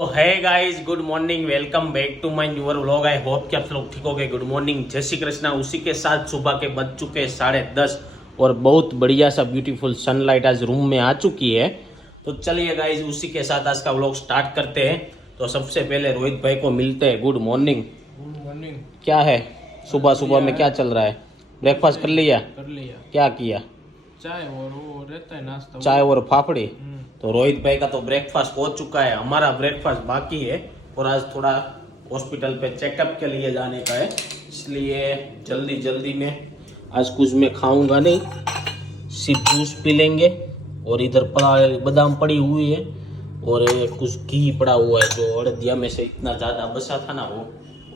तो है guys, good morning, welcome back to my newer vlog. I hope कि आप लोग ठीक हो गए। गुड मॉर्निंग, जय श्री कृष्णा। उसी के साथ सुबह के बज चुके 10:30 और बहुत बढ़िया सा ब्यूटीफुल सनलाइट आज रूम में आ चुकी है। तो चलिए गाइस, उसी के साथ आज का व्लॉग स्टार्ट करते हैं। तो सबसे पहले रोहित भाई को मिलते हैं। Good morning. Good morning. क्या है सुबह सुबह में, क्या चल रहा है? ब्रेकफास्ट कर लिया? क्या किया? चाय और वो रहता है नाश्ता, चाय और फाफड़ी। तो रोहित भाई का तो ब्रेकफास्ट हो चुका है, हमारा ब्रेकफास्ट बाकी है। और आज थोड़ा हॉस्पिटल पे चेकअप के लिए जाने का है, इसलिए जल्दी जल्दी में आज कुछ मैं खाऊंगा नहीं, सिर्फ जूस पी लेंगे। और इधर बादाम पड़ी हुई है और कुछ घी पड़ा हुआ है जो अड़दिया में से इतना ज़्यादा बचा था ना वो।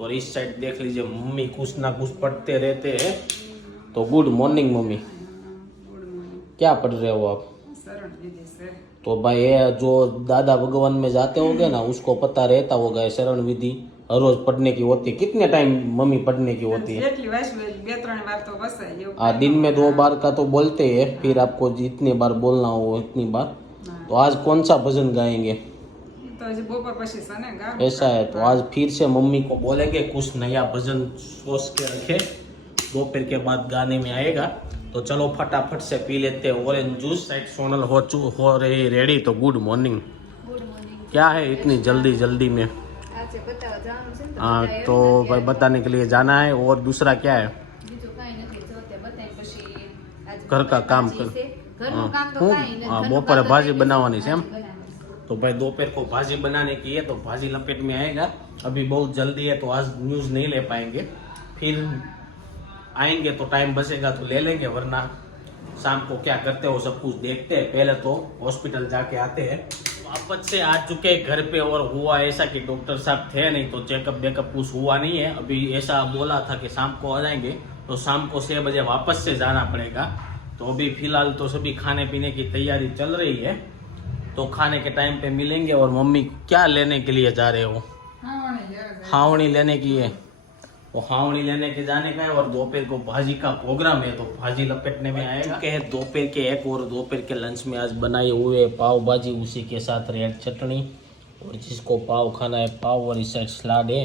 और इस साइड देख लीजिए, मम्मी कुछ ना कुछ पढ़ते रहते हैं। तो गुड मॉर्निंग मम्मी। क्या पढ़ रहे हो आप? तो भाई ये जो दादा भगवान में जाते होगे ना, उसको पता रहता होगा शरण विधि हर रोज पढ़ने की होती है। कितने टाइम मम्मी पढ़ने की होती है? दिन में 2 बार का तो बोलते हैं, फिर आपको जितनी बार बोलना हो इतनी बार। तो आज कौन सा भजन गाएंगे? ऐसा है, तो आज फिर से मम्मी को बोलेंगे कुछ नया भजन सोच के रखे, दोपहर के बाद गाने में आएगा। तो चलो फटाफट से पी लेते हैं ऑरेंज जूस। साइड सोनल हो रही रेडी। तो गुड मॉर्निंग। क्या है इतनी जल्दी जल्दी में? हाँ, तो भाई बताने के लिए जाना है। और दूसरा क्या है? घर का काम कर। हाँ, दोपहर भाजी बनावानी है। तो भाई दोपहर को भाजी बनाने की है, तो भाजी लपेट में आएगा। अभी बहुत जल्दी है तो आज न्यूज़ नहीं ले पाएंगे, फिर आएंगे तो टाइम बचेगा तो ले लेंगे, वरना शाम को क्या करते हो सब कुछ देखते हैं। पहले तो हॉस्पिटल जाके आते हैं। वापस से आ चुके घर पे। और हुआ ऐसा कि डॉक्टर साहब थे नहीं, तो चेकअप वेकअप कुछ हुआ नहीं है। अभी ऐसा बोला था कि शाम को आ जाएंगे, तो शाम को 6 बजे वापस से जाना पड़ेगा। तो अभी फिलहाल तो सभी खाने पीने की तैयारी चल रही है, तो खाने के टाइम पे मिलेंगे। और मम्मी क्या लेने के लिए जा रहे हो? हावड़ी लेने की है। वो हावड़ी लेने के जाने का है। और दोपहर को भाजी का प्रोग्राम है, तो भाजी लपेटने में आएगा। के दोपहर के एक और दोपहर के लंच में आज बनाए हुए पाव भाजी, उसी के साथ रेड चटनी। और जिसको पाव खाना है पाव, और इस साइड सलाद है।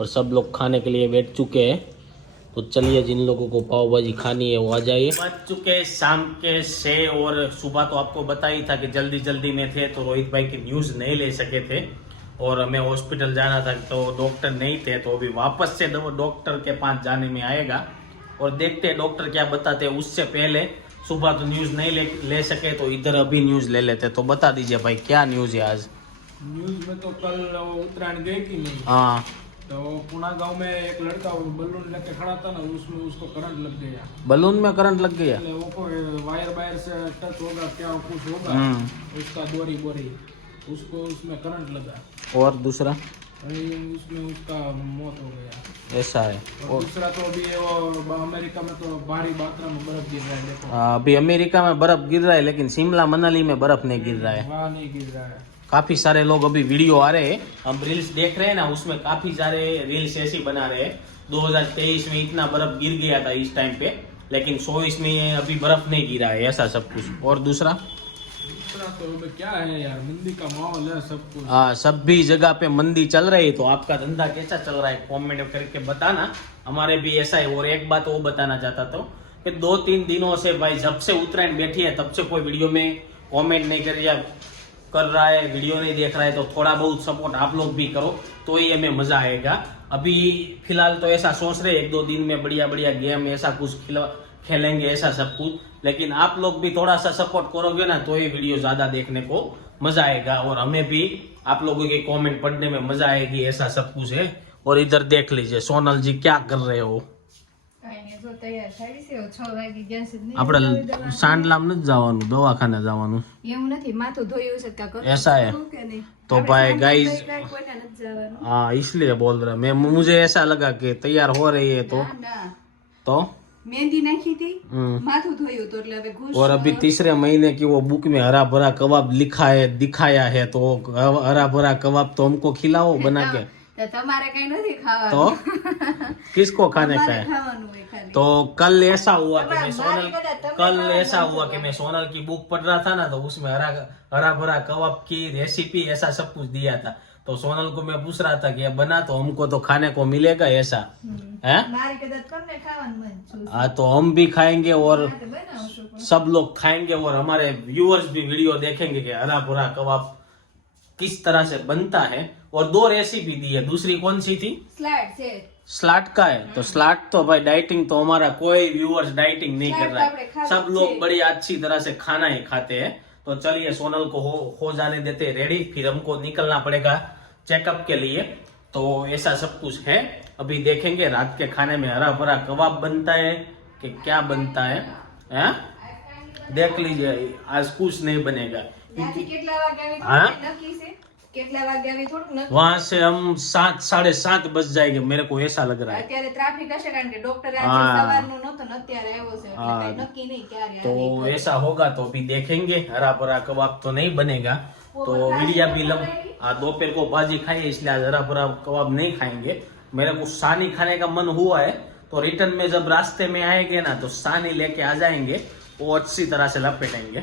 और सब लोग खाने के लिए बैठ चुके हैं। तो चलिए, जिन लोगों को पाव भाजी खानी है वो आ जाइए। बज चुके शाम के 6। और सुबह तो आपको बता ही था कि जल्दी जल्दी में थे, तो रोहित भाई की न्यूज़ नहीं ले सके थे। और हमें हॉस्पिटल जाना था, तो डॉक्टर नहीं थे। तो अभी वापस से डॉक्टर के पास जाने में आएगा। और देखते हैं डॉक्टर क्या बताते हैं। उससे पहले सुबह तो न्यूज़ नहीं ले सके, तो इधर अभी न्यूज़ ले लेते। तो बता दीजिए भाई, क्या न्यूज़ है आज? न्यूज में तो कल उत्तरायण गई कि नहीं? हाँ, तो पुणा गांव में एक लड़का बलून लेके खड़ा था ना, उसमें उसको करंट लग गया। बलून में करंट लग गया? वो वायर से टच होगा क्या कुछ होगा, उसका बोरी उसको उसमें करंट लगा। और दूसरा? उसमें उसका मौत हो गया। ऐसा है। और दूसरा तो अभी वो अमेरिका में तो भारी मात्रा में बर्फ गिर रहा है, देखो। अभी अमेरिका में बर्फ गिर रहा है, लेकिन शिमला मनाली में बर्फ नहीं गिर रहा है। वहाँ नहीं गिर रहा है। काफी सारे लोग अभी वीडियो आ रहे हैं, हम रील्स देख रहे हैं ना, उसमें काफी सारे रील्स ऐसी बना रहे हैं। 2023 में इतना बर्फ गिर गया था इस टाइम पे, लेकिन 24 में अभी बर्फ नहीं गिरा है, ऐसा सब कुछ। और दूसरा तो क्या है यार, मंदी का माहौल है सब कुछ। हाँ, सब भी जगह पे मंदी चल रही है। तो आपका धंधा कैसा चल रहा है, कमेंट करके बताना। हमारे भी ऐसा है। और एक बात वो बताना चाहता था कि 2-3 दिनों से भाई, जब से उत्तरायण बैठी है तब से कोई वीडियो में कमेंट नहीं कर रहा है, वीडियो नहीं देख रहा है। तो थोड़ा बहुत सपोर्ट आप लोग भी करो, तो ही हमें मजा आएगा। अभी फिलहाल तो ऐसा सोच रहे 1-2 दिन में बढ़िया बढ़िया गेम ऐसा कुछ खेलेंगे, ऐसा सब कुछ। लेकिन आप लोग भी थोड़ा सा सपोर्ट करोगे ना, तो ये वीडियो ज्यादा देखने को मजा आएगा। और हमें भी आप लोगों के कमेंट पढ़ने में मजा आएगी, ऐसा सब कुछ है। और इधर देख लीजिए, सोनल जी क्या कर रहे हो? આપણે સાંડલામ નથી જવાનું, દવાખાને જવાનું. એવું નથી, માથું ધોયું છે ત્યાં કરતો ऐसा है કે નહીં? तो भाई गाइस, કોઈને નથી જવાનું. हाँ इसलिए बोल रहा मैं, मुझे ऐसा लगा कि तैयार हो रही है तो ના, ના. तो મહેંદી નાખી હતી, માથું ધોયું હતું એટલે હવે ઘૂસ. और अभी तीसरे महीने की वो बुक में हरा भरा कबाब लिखा है, दिखाया है। तो हरा भरा कबाब तो हमको खिलाओ बना के। તો તમારે કઈ નથી ખાવાનું. तो किसको खाने का તમારે है? ખાવાનું હોય ખાલી. तो कल ऐसा हुआ कि मैं तुम्हारे सोनल बता, तुम्हें कल खाना ऐसा नहीं हुआ कि मैं सोनल की बुक पढ़ रहा था ना, तो उसमें हरा भरा कबाब की रेसिपी ऐसा सब कुछ दिया था। तो सोनल को मैं पूछ रहा था कि अब बना तो हमको तो खाने को मिलेगा ऐसा है। મારે કદાચ તમને ખાવાનું મન છું हाँ तो हम भी खाएंगे और માટે બનાવશું પણ सब लोग खाएंगे और हमारे व्यूअर्स भी वीडियो देखेंगे कि हरा भरा कबाब किस तरह से बनता है। और 2 रेसिपी दी है, दूसरी कौन सी थी? સ્લાડ છે स्लाट का है। तो स्लाट तो भाई डाइटिंग तो हमारा कोई व्यूअर्स डाइटिंग नहीं कर रहा है, सब लोग बड़ी अच्छी तरह से खाना ही खाते हैं। तो चलिए सोनल को हो जाने देते रेडी, फिर हमको निकलना पड़ेगा चेकअप के लिए। तो ऐसा सब कुछ है, अभी देखेंगे रात के खाने में हरा भरा कबाब बनता है कि क्या बनता है? देख लीजिए, आज कुछ नहीं बनेगा। ત્યાંથી કેટલા વાગે આવી હા? નક્કી છે કેટલા વાગે આવી થોડુંક નક્કી वहां से हम 7 साढ़े 7 बज जाएंगे, मेरे को ऐसा लग रहा है। અત્યારે ટ્રાફિક હશે કારણ કે ડોક્ટર આજે હા. સવારનું નહોતો ને અત્યારે આવ્યો છે એટલે હા. કઈ નક્કી નહીં ક્યારે तो આવે ऐसा होगा तो अभी देखेंगे, हरा भरा कबाब तो नहीं बनेगा। तो वीडियो भी दोपहर को भाजी खाई इसलिए आज हरा भरा कबाब नहीं खाएंगे। मेरे को सानी खाने का मन हुआ है, तो रिटर्न में जब रास्ते में आएंगे ना तो सानी लेके आ जाएंगे, वो अच्छी तरह से लपेटेंगे।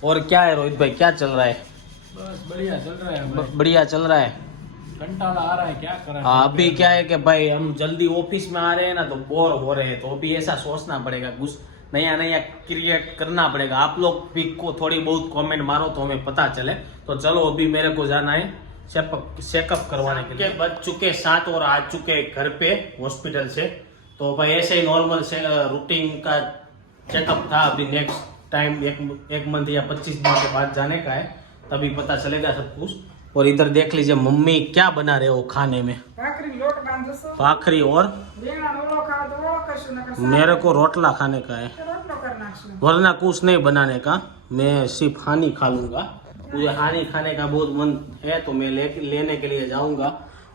और क्या है रोहित भाई, क्या चल रहा है? बस बढ़िया चल रहा है भाई। बढ़िया चल रहा है। कंटाला आ रहा है, क्या करें। हाँ, अभी क्या है कि भाई हम जल्दी ऑफिस में आ रहे हैं ना तो बोर हो रहे हैं, तो अभी ऐसा सोचना पड़ेगा, कुछ नया नया क्रिएट करना पड़ेगा। आप लोग भी को थोड़ी बहुत कमेंट मारो तो हमें पता चले। तो चलो अभी मेरे को जाना है चेकअप करवाने के लिए। बज चुके 7 और आ चुके घर पे हॉस्पिटल से। तो भाई ऐसे ही नॉर्मल से रूटीन का चेकअप था। अभी नेक्स्ट टाइम एक मंथ या 25 दिन के बाद जाने का है, तभी पता चलेगा सब कुछ। और इधर देख लीजिए मम्मी क्या बना रहे हो खाने में, भाकरी लोट बांधो सो भाखरी और રીંગણા ઓલો ખાવ તો ઓલો કરશું નકર मेरे को रोटला खाने का है, રોટલો કરી નાખશું वरना कुछ नहीं बनाने का। मैं सिर्फ हानी खा लूंगा, मुझे हानी खाने का बहुत मन है तो मैं लेने के लिए जाऊंगा।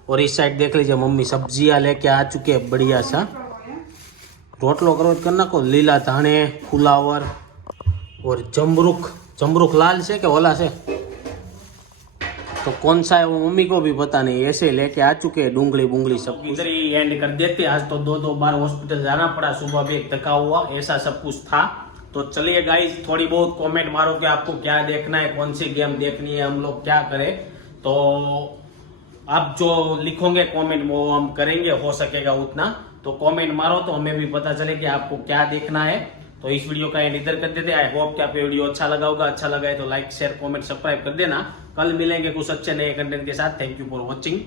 और इस साइड देख लीजिए मम्मी सब्जियां लेके आ चुके हैं बढ़िया सा। रोटलो करो करना को लीला धाने फुलावर और जमरुख लाल से क्या ओला से तो कौन सा है वो मम्मी को भी पता नहीं, ऐसे लेके आ चुके हैं डूंगली बुंगली सब। इधर ही एंड कर देते। आज तो 2 बार हॉस्पिटल जाना पड़ा, सुबह भी एक थका हुआ, ऐसा सब कुछ था। तो चलिए गाइस, थोड़ी बहुत कमेंट मारो कि आपको क्या देखना है, कौन सी गेम देखनी है, हम लोग क्या करें। तो आप जो लिखोगे कमेंट वो हम करेंगे, हो सकेगा उतना। तो कमेंट मारो तो हमें भी पता चले कि आपको क्या देखना है। तो इस वीडियो का एंड इधर कर देते। आई होप कि आपको वीडियो अच्छा लगा होगा। अच्छा लगा है तो लाइक शेयर कमेंट सब्सक्राइब कर देना। कल मिलेंगे कुछ अच्छे नए कंटेंट के साथ। Thank you for watching.